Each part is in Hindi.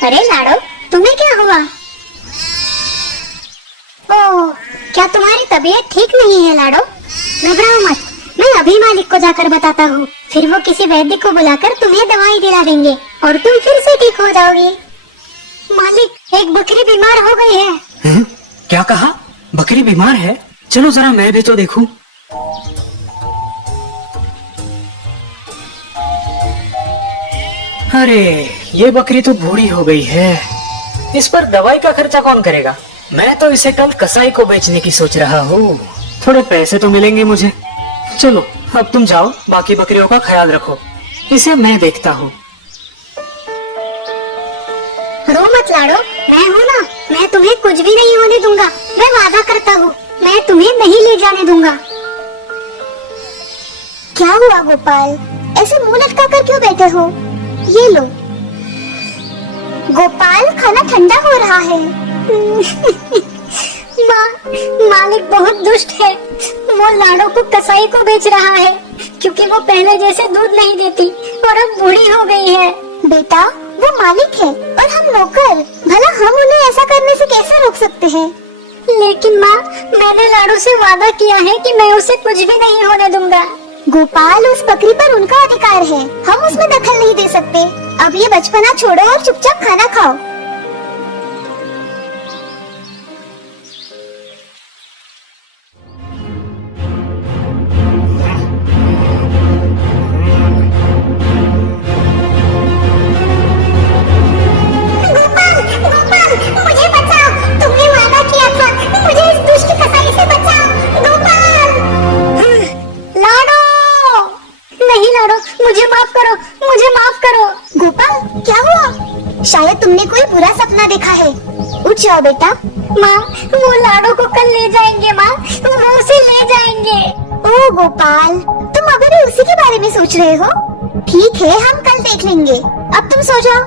अरे लाडो, तुम्हें क्या हुआ? ओह, क्या तुम्हारी तबीयत ठीक नहीं है लाडो? घबराओ मत, मैं अभी मालिक को जाकर बताता हूँ। फिर वो किसी वैद्य को बुलाकर तुम्हें दवाई दिला देंगे और तुम फिर से ठीक हो जाओगे। मालिक, एक बकरी बीमार हो गई है। क्या कहा? बकरी बीमार है? चलो जरा मैं भी तो देखूं। अरे ये बकरी तो बूढ़ी हो गई है, इस पर दवाई का खर्चा कौन करेगा? मैं तो इसे कल कसाई को बेचने की सोच रहा हूँ, थोड़े पैसे तो मिलेंगे मुझे। चलो अब तुम जाओ, बाकी बकरियों का ख्याल रखो, इसे मैं देखता हूँ। रो मत लाडो, मैं हूँ ना, मैं तुम्हें कुछ भी नहीं होने दूंगा। मैं वादा करता हूँ, मैं तुम्हें नहीं ले जाने दूंगा। क्या हुआ गोपाल, ऐसे मुंह लटका कर क्यों बैठे हो? ये लो। गोपाल, खाना ठंडा हो रहा है। मालिक बहुत दुष्ट है, वो लाडो को कसाई को बेच रहा है क्योंकि वो पहले जैसे दूध नहीं देती और अब बूढ़ी हो गई है। बेटा, वो मालिक है और हम नौकर, भला हम उन्हें ऐसा करने से कैसे रोक सकते हैं? लेकिन माँ, मैंने लाडो से वादा किया है कि मैं उसे कुछ भी नहीं होने दूंगा। गोपाल, उस बकरी पर उनका अधिकार है, हम उसमें दखल नहीं दे सकते। अब ये बचपना छोड़ो और चुपचाप खाना खाओ। शायद तुमने कोई बुरा सपना देखा है। उठ जाओ बेटा। माँ, वो लाडो को कल ले जाएंगे माँ, वो उसे ले जाएंगे। ओह गोपाल, तुम अभी भी उसी के बारे में सोच रहे हो? ठीक है, हम कल देख लेंगे, अब तुम सो जाओ।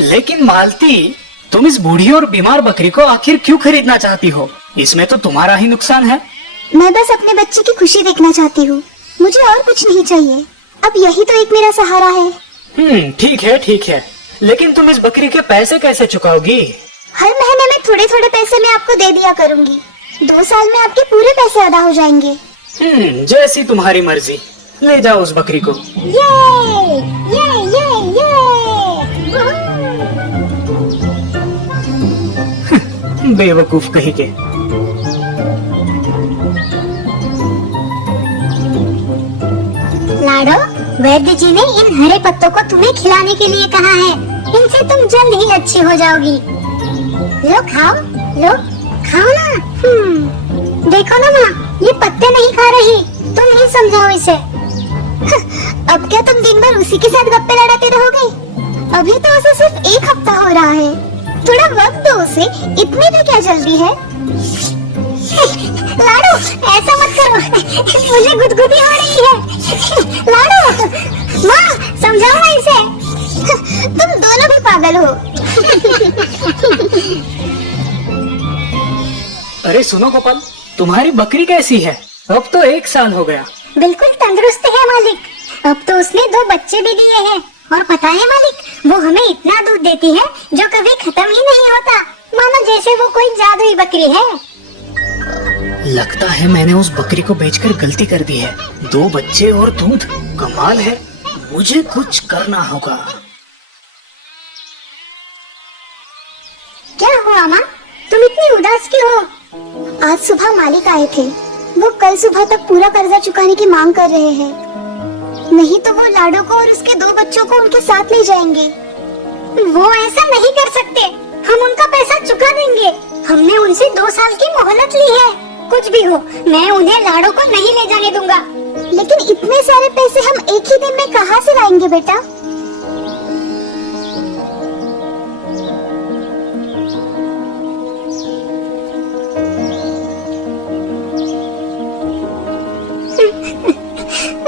लेकिन मालती, तुम इस बूढ़ी और बीमार बकरी को आखिर क्यों खरीदना चाहती हो? इसमें तो तुम्हारा ही नुकसान है। मैं बस अपने बच्चे की खुशी देखना चाहती हूँ, मुझे और कुछ नहीं चाहिए। अब यही तो एक मेरा सहारा है। ठीक है, लेकिन तुम इस बकरी के पैसे कैसे चुकाओगी? हर महीने में थोड़े थोड़े पैसे मैं आपको दे दिया करूँगी। 2 साल में आपके पूरे पैसे अदा हो जाएंगे। जैसी तुम्हारी मर्जी, ले जाओ उस बकरी को। बेवकूफ कहीं के। लाडो, वैद्य जी ने इन हरे पत्तों को तुम्हें खिलाने के लिए कहा है, इनसे तुम जल्द ही अच्छी हो जाओगी। लो खाओ, लो खाओ ना। देखो ना माँ, ये पत्ते नहीं खा रही, तुम ही समझाओ इसे। अब क्या तुम दिन भर उसी के साथ गप्पे लड़ाते रहोगे? अभी तो उसे सिर्फ 1 हफ्ता हो रहा है, थोड़ा वक्त दो उसे, इतनी भी क्या जल्दी है? लाडो, ऐसा मत करो, मुझे गुदगुदी हो रही है। लाडो, माँ समझाओ ना इसे। तुम दोनों भी पागल हो। अरे सुनो गोपाल, तुम्हारी बकरी कैसी है? अब तो 1 साल हो गया। बिल्कुल तंदुरुस्त है मालिक, अब तो उसने 2 बच्चे भी दिए हैं। और पता है मालिक, वो हमें इतना दूध देती है जो कभी खत्म ही नहीं होता, मानो जैसे वो कोई जादुई बकरी है। लगता है मैंने उस बकरी को बेचकर गलती कर दी है। 2 बच्चे और दूध, कमाल है, मुझे कुछ करना होगा। क्या हुआ माँ, तुम इतनी उदास क्यों हो? आज सुबह मालिक आए थे, वो कल सुबह तक पूरा कर्जा चुकाने की मांग कर रहे हैं, नहीं तो वो लाडो को और उसके 2 बच्चों को उनके साथ ले जाएंगे। वो ऐसा नहीं कर सकते, हम उनका पैसा चुका देंगे। हमने उनसे 2 साल की मोहलत ली है। कुछ भी हो, मैं उन्हें लाडो को नहीं ले जाने दूंगा। लेकिन इतने सारे पैसे हम एक ही दिन में कहाँ से लाएंगे बेटा?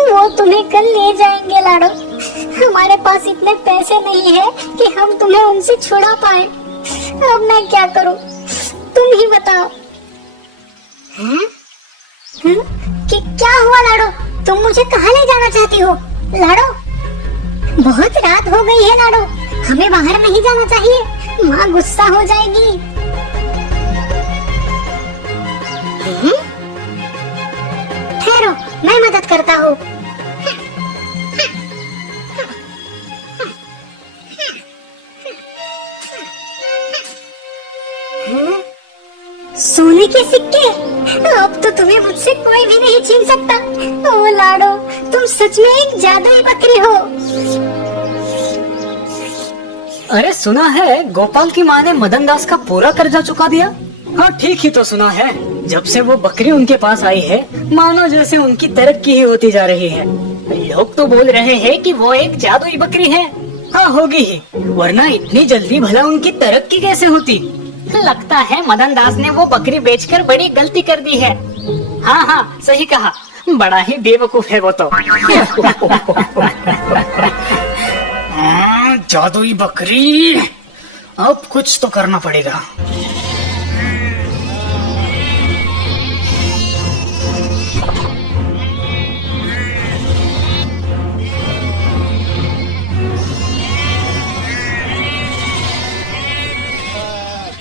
वो तुम्हें कल ले जाएंगे लाडो, हमारे पास इतने पैसे नहीं है कि हम तुम्हें उनसे छुड़ा पाए। अब मैं क्या करूं, तुम ही बताओ। कि क्या हुआ लाडो, तुम मुझे कहाँ ले जाना चाहती हो? लाडो, बहुत रात हो गई है लाडो, हमें बाहर नहीं जाना चाहिए, माँ गुस्सा हो जाएगी। ठहरो, मैं मदद करता हूँ। सोने के सिक्के, अब तो तुम्हें मुझसे कोई भी नहीं छीन सकता। ओ लाडो, तुम सच में एक जादुई बकरी हो। अरे सुना है गोपाल की माँ ने मदन दास का पूरा कर्जा चुका दिया। हाँ ठीक ही तो सुना है। जब से वो बकरी उनके पास आई है, मानो जैसे उनकी तरक्की ही होती जा रही है। लोग तो बोल रहे हैं कि वो एक जादुई बकरी है। हाँ होगी ही, वरना इतनी जल्दी भला उनकी तरक्की कैसे होती। लगता है मदन दास ने वो बकरी बेचकर बड़ी गलती कर दी है। हाँ हाँ सही कहा, बड़ा ही बेवकूफ है वो तो। जादुई बकरी, अब कुछ तो करना पड़ेगा।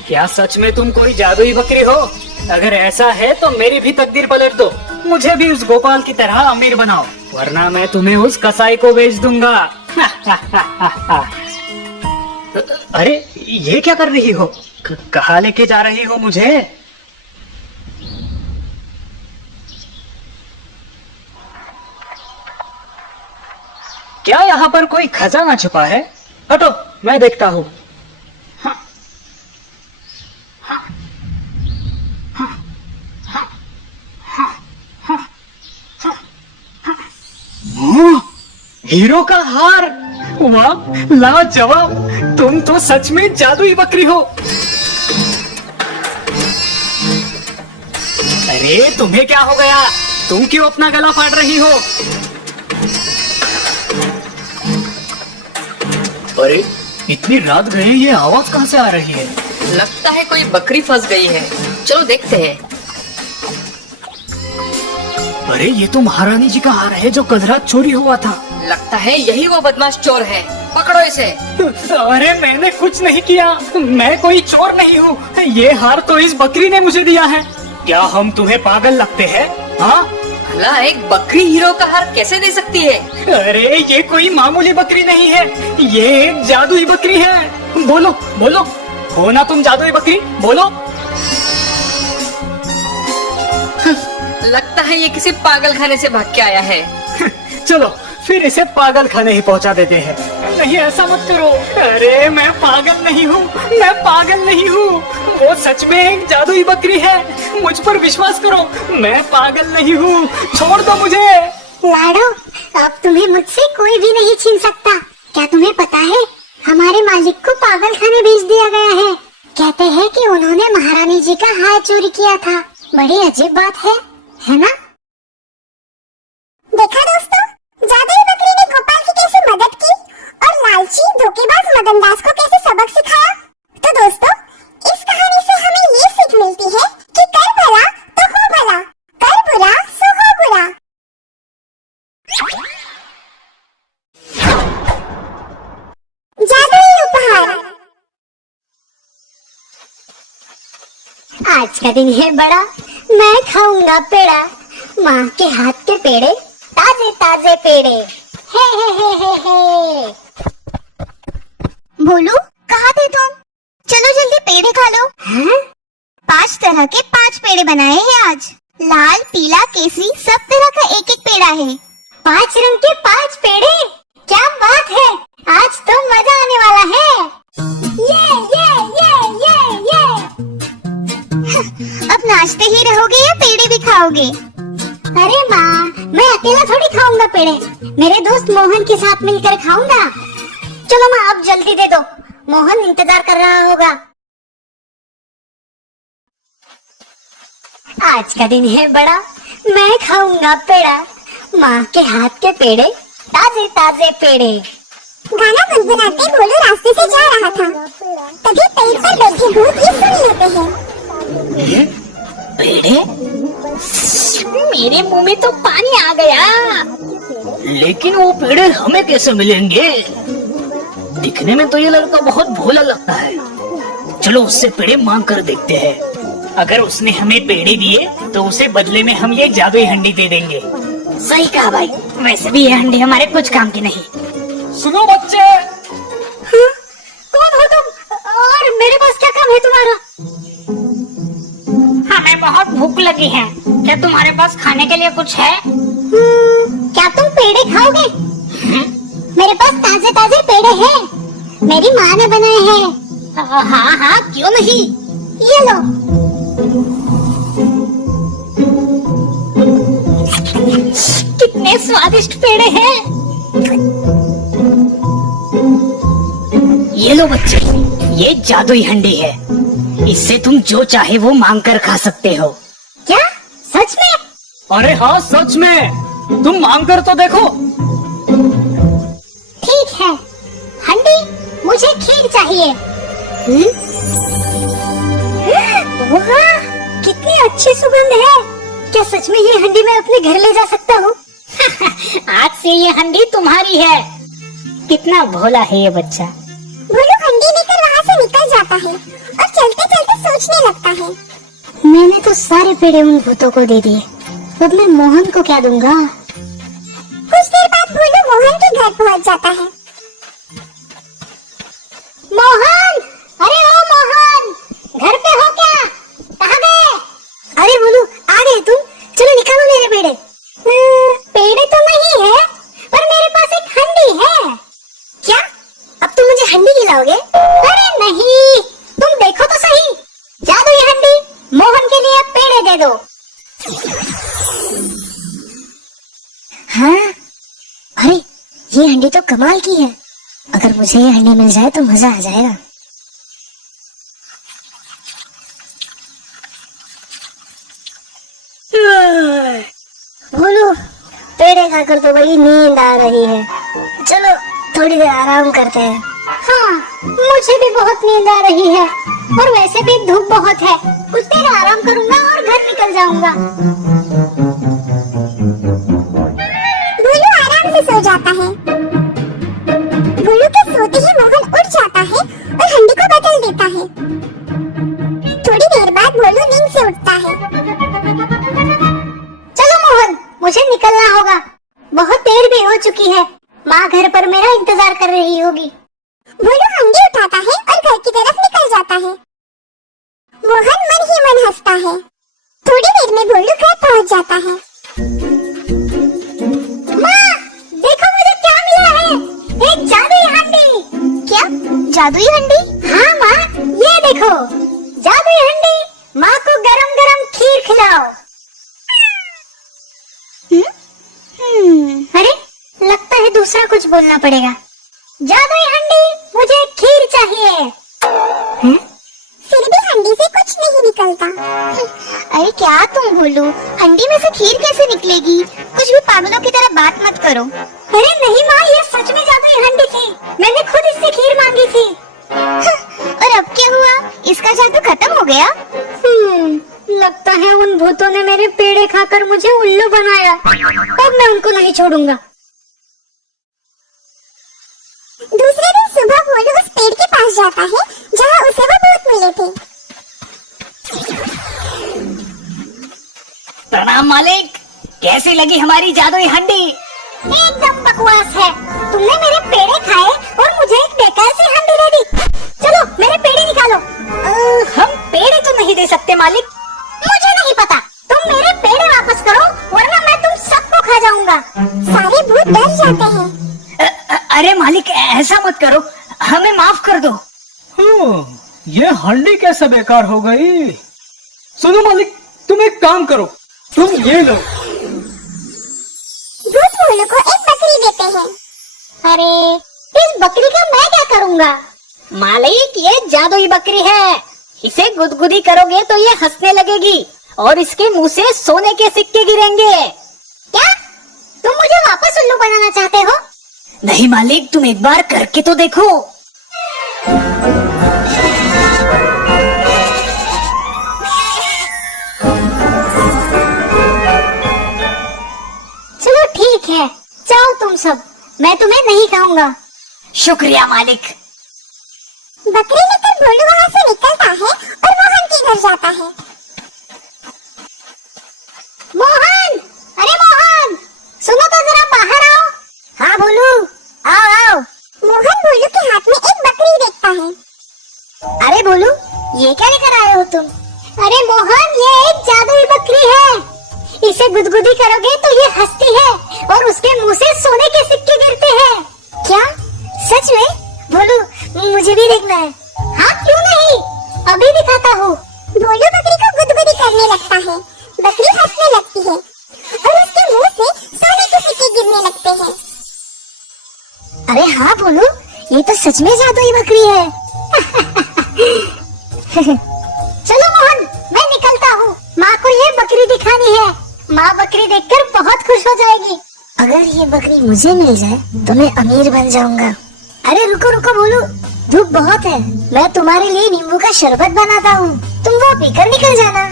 क्या सच में तुम कोई जादुई बकरी हो? अगर ऐसा है तो मेरी भी तकदीर पलट दो, मुझे भी उस गोपाल की तरह अमीर बनाओ, वरना मैं तुम्हें उस कसाई को बेच दूंगा। अरे ये क्या कर रही हो? कहाँ लेके जा रही हो मुझे? क्या यहाँ पर कोई खजाना छुपा है? हटो, मैं देखता हूँ। हीरो का हार, वाह लाजवाब, तुम तो सच में जादुई बकरी हो। अरे तुम्हें क्या हो गया? तुम क्यों अपना गला फाड़ रही हो? अरे इतनी रात गए, ये आवाज कहाँ से आ रही है? लगता है कोई बकरी फंस गई है, चलो देखते हैं। अरे ये तो महारानी जी का हार है जो कल रात चोरी हुआ था। लगता है यही वो बदमाश चोर है, पकड़ो इसे। अरे मैंने कुछ नहीं किया, मैं कोई चोर नहीं हूँ। ये हार तो इस बकरी ने मुझे दिया है। क्या हम तुम्हें पागल लगते हैं? हाँ, भला एक बकरी हीरो का हार कैसे दे सकती है? अरे ये कोई मामूली बकरी नहीं है, ये एक जादुई बकरी है। बोलो बोलो, हो ना तुम जादुई बकरी, बोलो। लगता है ये किसी पागल खाने से भाग के आया है। चलो फिर इसे पागल खाने ही पहुंचा देते हैं। नहीं ऐसा मत करो। अरे मैं पागल नहीं हूँ, मैं पागल नहीं हूँ, वो सच में एक जादुई बकरी है, मुझ पर विश्वास करो, मैं पागल नहीं हूँ, छोड़ दो मुझे। लाडो, अब तुम्हें मुझसे कोई भी नहीं छीन सकता। क्या तुम्हें पता है, हमारे मालिक को पागल खाने भेज दिया गया है। कहते हैं कि उन्होंने महारानी जी का हार चोरी किया था। बड़ी अजीब बात है ना? देखा दोस्तों, जादुई बकरी ने गोपाल की कैसे मदद की और लालची धोखेबाज मदन दास को कैसे सबक सिखाया। तो दोस्तों, इस कहानी से हमें ये सीख मिलती है कि कर भला तो हो भला, कर बुरा सो हो बुरा। जादुई उपहार। आज का दिन है बड़ा, मैं खाऊंगा पेड़ा, माँ के हाथ के पेड़े, ताजे ताजे पेड़े। हे। भोलू, कहाँ थे तुम? चलो जल्दी पेड़े खा लो। हाँ? 5 तरह के 5 पेड़े बनाए हैं आज। लाल, पीला, केसरी, सब तरह का एक एक पेड़ा है। 5 रंग के 5 पेड़े, क्या बात है, आज तो मजा आने वाला है। ये। अब नाचते ही रहोगे या पेड़े भी खाओगे? अरे माँ, मैं अकेला थोड़ी खाऊंगा पेड़े, मेरे दोस्त मोहन के साथ मिलकर खाऊंगा। चलो माँ, अब जल्दी दे दो, मोहन इंतजार कर रहा होगा। आज का दिन है बड़ा, मैं खाऊंगा पेड़ा, माँ के हाथ के पेड़े, ताजे ताजे पेड़े। गाना गुनगुनाते भोलू रास्ते से जा रहा था, तभी पेड़ पर बैठे भूत ये सुन लेते हैं। पेड़े? मेरे मुंह में तो पानी आ गया। लेकिन वो पेड़े हमें कैसे मिलेंगे? दिखने में तो ये लड़का बहुत भोला लगता है। चलो उससे पेड़े मांग कर देखते हैं। अगर उसने हमें पेड़े दिए तो उसे बदले में हम ये जादुई हंडी दे देंगे। सही कहा भाई, वैसे भी ये हंडी हमारे कुछ काम की नहीं। सुनो बच्चे। हाँ? कौन हो तुम और मेरे पास क्या काम है तुम्हारा? हमें बहुत भूख लगी है, क्या तुम्हारे पास खाने के लिए कुछ है? क्या तुम पेड़े खाओगे? मेरे पास ताजे ताजे पेड़े हैं, मेरी माँ ने बनाए हैं। हाँ हाँ क्यों नहीं, ये लो। कितने स्वादिष्ट पेड़े हैं। ये लो बच्चे, ये जादुई हंडी है। इससे तुम जो चाहे वो मांग कर खा सकते हो। क्या सच में? अरे हाँ सच में, तुम मांग कर तो देखो। ठीक है, हंडी मुझे खीर चाहिए। वाह कितनी अच्छी सुगंध है। क्या सच में ये हंडी मैं अपने घर ले जा सकता हूँ? आज से ये हंडी तुम्हारी है। कितना भोला है ये बच्चा। भोलू हंडी लेकर वहाँ से निकल जाता है और चलते चलते सोचने लगता है। मैंने तो सारे पेड़े उन भूतों को दे दिए, अब मैं मोहन को क्या दूंगा? कुछ देर बाद भोलू मोहन के घर पहुँच जाता है। मोहन, अरे ओ मोहन, घर पे हो क्या? कहाँ गए? अरे बोलू आ गए तुम, चलो निकालो मेरे पेड़े। पेड़े तो नहीं है, पर मेरे पास एक हंडी है। क्या अब तुम मुझे हंडी खिलाओगे? अरे नहीं, तुम देखो तो सही, जादुई हंडी। मोहन के लिए पेड़े दे दो। हाँ, अरे ये हंडी तो कमाल की है। अगर मुझे ये हंडी मिल जाए तो मजा आ जाएगा। बोलो, पेड़े खाकर तो बड़ी नींद आ रही है, चलो थोड़ी देर आराम करते हैं। हाँ, मुझे भी बहुत नींद आ रही है और वैसे भी धूप बहुत है। कुछ देर आराम करूंगा और घर निकल जाऊंगा। भोलू आराम से सो जाता है। भोलू के सोते ही मोहन उठ जाता है और हंडी को बदल देता है। थोड़ी देर बाद भोलू नींद से उठता है। चलो मोहन, मुझे निकलना होगा, बहुत देर भी हो चुकी है। माँ घर पर मेरा इंतजार कर रही होगी। भोलू हंडी उठाता है और घर की तरफ निकल जाता है। मोहन मन ही मन हंसता है। थोड़ी देर में भोलू घर पहुंच जाता है। माँ, देखो मुझे क्या मिला है, एक जादुई हंडी। क्या जादुई हंडी? हाँ माँ, ये देखो जादुई हंडी। माँ को गरम गरम खीर खिलाओ। अरे लगता है दूसरा कुछ बोलना पड़ेगा। जादुई हंडी, मुझे खीर चाहिए। फिर भी हंडी से कुछ नहीं निकलता। अरे क्या तुम भोलू, हंडी में से खीर कैसे निकलेगी? कुछ भी पागलों की तरह बात मत करो। अरे नहीं माँ, ये सच में जादुई हंडी थी, मैंने खुद इससे खीर मांगी थी। और अब क्या हुआ? इसका जादू खत्म हो गया? लगता है उन भूतों ने मेरे पेड़े खाकर मुझे उल्लू बनाया। अब मैं उनको नहीं छोड़ूंगा। दूसरे दिन सुबह भोलू उस पेड़ के पास जाता है जहाँ उसे वो भूत मिले थे। प्रणाम मालिक, कैसी लगी हमारी जादुई हंडी? एकदम बकवास है, तुमने मेरे पेड़े खाए और मुझे एक बेकार सी हंडी दे दी। चलो मेरे पेड़े निकालो। हम पेड़े तो नहीं दे सकते मालिक। मुझे नहीं पता, तुम मेरे पेड़े वापस करो वरना मैं तुम सबको खा जाऊंगा। सारे भूत डर जाते हैं। अरे मालिक ऐसा मत करो, हमें माफ कर दो। ये हंडी कैसे बेकार हो गई? सुनो मालिक, तुम एक काम करो, तुम ये लो। भूत भोलू को एक बकरी देते हैं। अरे इस बकरी का मैं क्या करूंगा? मालिक ये जादुई बकरी है, इसे गुदगुदी करोगे तो ये हंसने लगेगी और इसके मुंह से सोने के सिक्के गिरेंगे। क्या तुम मुझे वापस उल्लू बनाना चाहते हो? नहीं मालिक, तुम एक बार करके तो देखो। चलो ठीक है, जाओ तुम सब, मैं तुम्हें नहीं खाऊंगा। शुक्रिया मालिक। बकरी लेकर भोलू वहाँ से निकलता है और मोहन के घर जाता है। मोहन, अरे मोहन, सुनो तो जरा बाहर आओ। हाँ भोलू, आओ आओ। मोहन भोलू के हाथ में एक बकरी देखता है। अरे भोलू, ये क्या लेकर आए हो तुम? अरे मोहन, ये एक जादुई बकरी है। इसे गुदगुदी करोगे तो ये हंसती है और उसके मुंह से सोने के सिक्के गिरते हैं। क्या? सच में? भोलू, मुझे भी देखना है। हाँ क्यों नहीं, अभी दिखाता हूँ। भोलू बकरी को गुदगुदी करने लगता है। बकरी हंसने लगती है और उसके मुंह से सोने के सिक्के गिरने लगते हैं। अरे हाँ भोलू, ये तो सच में जादुई बकरी है। चलो मोहन, मैं निकलता हूँ। माँ को ये बकरी दिखानी है। माँ बकरी देखकर बहुत खुश हो जाएगी। अगर ये बकरी मुझे मिल जाए तो मैं अमीर बन जाऊंगा। अरे रुको रुको भोलू, धूप बहुत है। मैं तुम्हारे लिए नींबू का शरबत बनाता हूँ, तुम वो पीकर निकल जाना।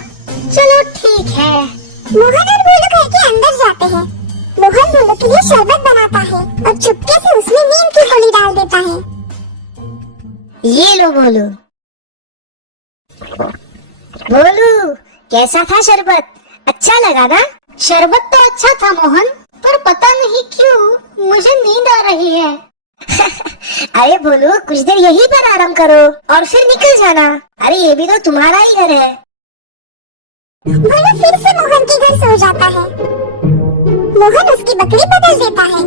चलो ठीक है। मोहन और भोलू घर के अंदर जाते हैं। मोहन भोलू के लिए शरबत बनाता है और चुपके से उसमें नीम की गोली डाल देता है। ये लो भोलू। भोलू, कैसा था शरबत? अच्छा लगा ना? शरबत तो अच्छा था मोहन, पर पता नहीं क्यों मुझे नींद आ रही है। अरे भोलू, कुछ देर यहीं पर आराम करो और फिर निकल जाना। अरे ये भी तो तुम्हारा ही घर है। भोलू फिर से मोहन के घर सो जाता है। मोहन उसकी बकरी बदल देता है।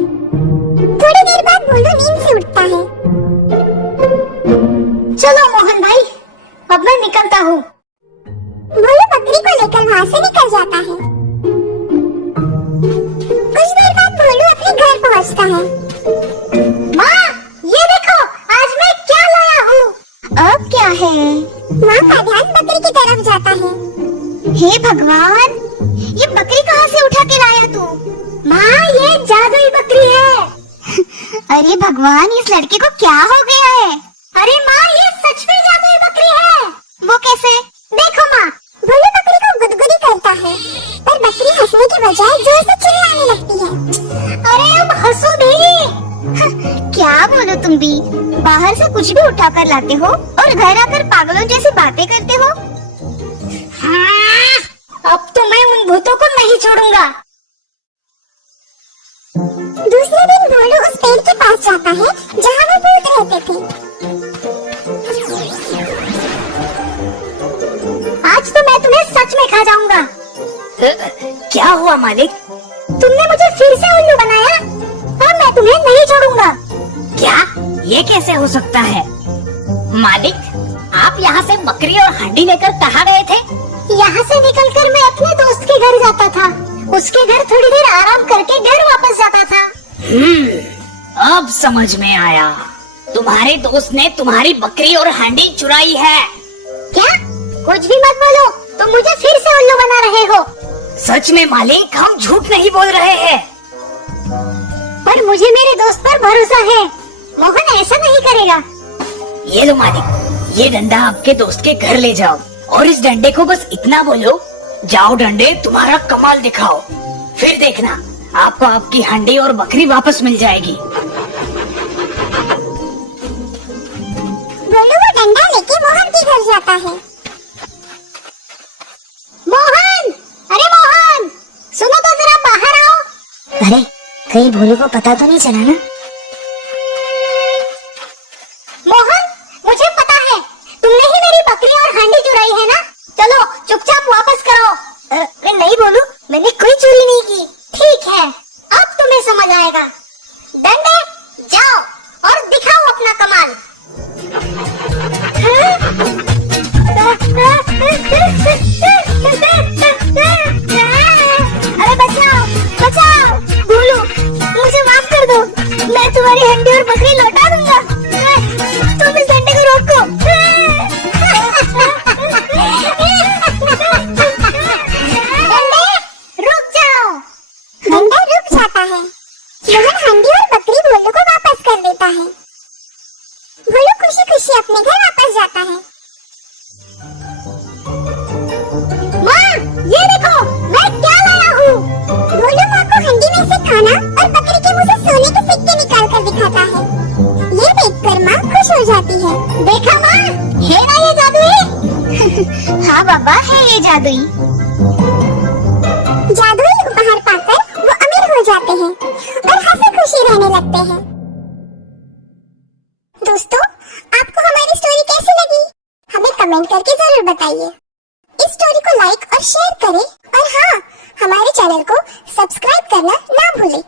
थोड़ी देर बाद भोलू नींद से उठता है। चलो मोहन भाई, अब मैं निकलता हूँ। भोलू बकरी को लेकर वहाँ से निकल जाता है। कुछ देर बाद भोलू अपने घर पहुँचता है। माँ, ये देखो, आज मैं क्या लाया हूँ। अब क्या है? माँ का ध्यान बकरी की तरफ जाता है। हे भगवान, ये बकरी कहाँ से उठा के लाया तू? माँ, ये जादुई बकरी है। अरे भगवान, इस लड़के को क्या हो गया है? अरे माँ, ये सच में जादुई बकरी है। वो कैसे? देखो माँ। भोलू बकरी को गुदगुदी करता है, पर बकरी हंसने के बजाय जोर से चिल्लाने लगती है। अरे अब हंसो भी। क्या बोलो तुम भी? बाहर से कुछ भी उठा कर लाते हो और घर आकर पागलों जैसी बातें करते हो। अब तो मैं उन भूतों को नहीं छोड़ूंगा। दूसरे दिन भोलू उस पेड़ के पास जाता है जहाँ वो भूत रहते थे। आज तो मैं तुम्हें सच में खा जाऊंगा। क्या हुआ मालिक? तुमने मुझे फिर से उल्लू बनाया और मैं तुम्हें नहीं छोड़ूंगा। क्या? ये कैसे हो सकता है? मालिक, आप यहाँ से बकरी और हांडी लेकर कहाँ गए थे? यहाँ से निकलकर मैं अपने दोस्त के घर जाता था। उसके घर थोड़ी देर आराम करके घर वापस जाता था। अब समझ में आया। तुम्हारे दोस्त ने तुम्हारी बकरी और हांडी चुराई है। क्या? कुछ भी मत बोलो, तुम मुझे फिर से उल्लू बना रहे हो। सच में मालिक, हम झूठ नहीं बोल रहे हैं। पर मुझे मेरे दोस्त पर भरोसा है। मोहन ऐसा नहीं करेगा। ये लो मालिक, ये डंडा आपके दोस्त के घर ले जाओ और इस डंडे को बस इतना बोलो, जाओ डंडे तुम्हारा कमाल दिखाओ। फिर देखना, आपको आपकी हांडी और बकरी वापस मिल जाएगी। भोलू वो डंडा लेके मोहन के घर जाता है। मोहन, अरे मोहन, सुनो तो जरा बाहर आओ। अरे कहीं भोलू को पता तो नहीं चला ना? मोहन, मुझे पता है, तुमने ही मेरी बकरी और हांडी चुराई है ना? चलो चुपचाप वापस करो। नहीं भोलू, मैंने कोई चोरी नहीं की। ठीक है, अब तुम्हें समझ आएगा। डंडे, जाओ और दिखाओ अपना कमाल। अरे बचाओ, बचाओ। भोलू, मुझे माफ कर दो। मैं तुम्हारी हंडी और बकरी लौटा दूंगा। तुम इस डंडे को रोको। डंडे, रुक जाओ। डंडा रुक जाता है। मोहन हांडी और बकरी भोलू को वापस कर देता है। भोलू खुशी खुशी अपने घर वापस जाता है। माँ, ये देखो, मैं क्या लाया हूँ। भोलू माँ को हांडी में से खाना और बकरी के मुंह हो जाती है। देखा माँ, है ना ये जादुई? हाँ बाबा, है ये जादुई। जादुई उपहार पाकर वो अमीर हो जाते हैं और हंसी खुशी रहने लगते हैं। दोस्तों, आपको हमारी स्टोरी कैसी लगी? हमें कमेंट करके जरूर बताइए। इस स्टोरी को लाइक और शेयर करें और हाँ, हमारे चैनल को सब्सक्राइब करना ना भूलें।